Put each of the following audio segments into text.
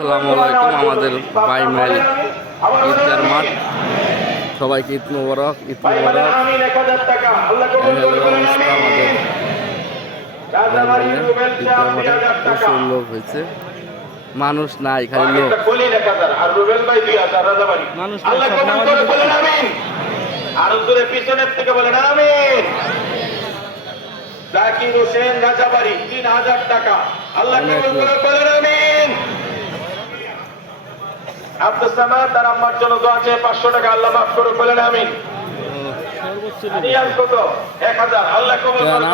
আসসালামু আলাইকুম। আমাদের বাইমাইল ঈদগার মাঠ, সবাইকে ঈদ মোবারক, ঈদ মোবারক। অবস্থা আমাদের বাইমাইলে ঈদগার মাঠে প্রচুর লোক হয়েছে, মানুষ নাই, খালি লোক। মানুষ পিছনের থেকে বলেন আমিন। জাকির হোসেন রাজাবাড়ি ৩,০০০ টাকা। আল্লাহ কবুল করে বলেন আমিন। আব্দুল সামাদ তার আম্মার জন্য দোয়া আছে ৫০০ টাকা। আল্লাহ মাফ করে বলেন আমিন। কত ১০০০। আল্লাহ কবুল করে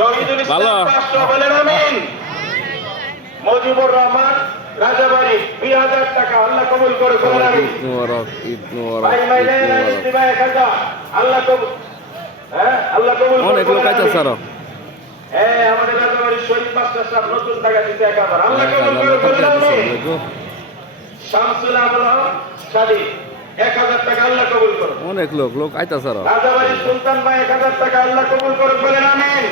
শহীদুল ইসলাম ৫০০ বলেন আমিন। মজিবুর রহমান রাজাবাড়ি ২০০০ টাকা। আল্লাহ কবুল করে বলেন আমিন। ঈদ মোবারক, ঈদ মোবারক, ভাই মাইলে ইস্তিমা ১০০০। আল্লাহ কবুল, আল্লাহ কবুল করে। অনেক লোক আইতাছে আরো। আমাদের রাজাবাড়ির শহীদ মাস্টার সাহেব নতুন টাকা দিতে ১০০০। আল্লাহ কবুল করে বলেন আমিন। শামসুল আলম শাদি ১০০০ টাকা। আল্লাহ কবুল করুন। অনেক লোক আইতাছে আরো। রাজাবাড়ির সুলতান ভাই ১০০০ টাকা। আল্লাহ কবুল করে বলেন আমিন।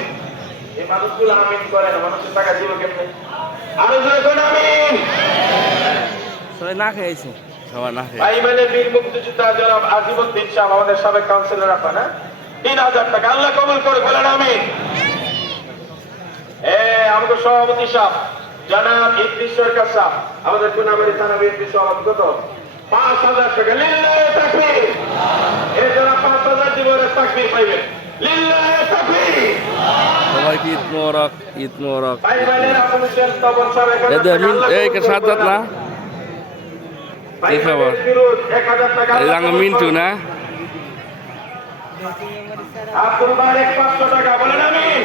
এই মানুষগুলো আমিন করে না, মানুষের টাকা দিব কেমনে? আরো জোরে বলেন আমিন। সবাই না খেয়েছে, সবাই না খেয়ে। ভাই মানে বীর মুক্তিযোদ্ধা জনাব আজিমউদ্দিন সাহেব আমাদের সাবেক কাউন্সিলর আপনারা ৩০০০ টাকা। আল্লাহ কবুল করে বলেন আমিন। আমাদের সভাপতি সাহেব জনাব ইদ্রিস সরকার সাহেব আমাদের কোনাবাড়ি থানা বিএনপি সভাপতি কত ৫০০০ টাকা। লিল্লাহে তাকবীর। এই যারা ৫০০০ জীবনের তাকবীর পাইবেন। লিল্লাহে তাকবীর। সবাইকে ঈদ মোবারক, ঈদ মোবারক। ভাই বোনেরা পুলিশের তপন সাহেব ১০০০ টাকা। এই সাজ্জাদ না, ভাই বোনের বিরুদ্ধ ১০০০ টাকা। এই রাঙা মিন্টু না। আব্দুল মালিক ৫০০ টাকা। বলেন আমিন।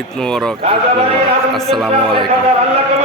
ঈদ মোবারক, ঈদ মোবারক। আসসালামু আলাইকুম।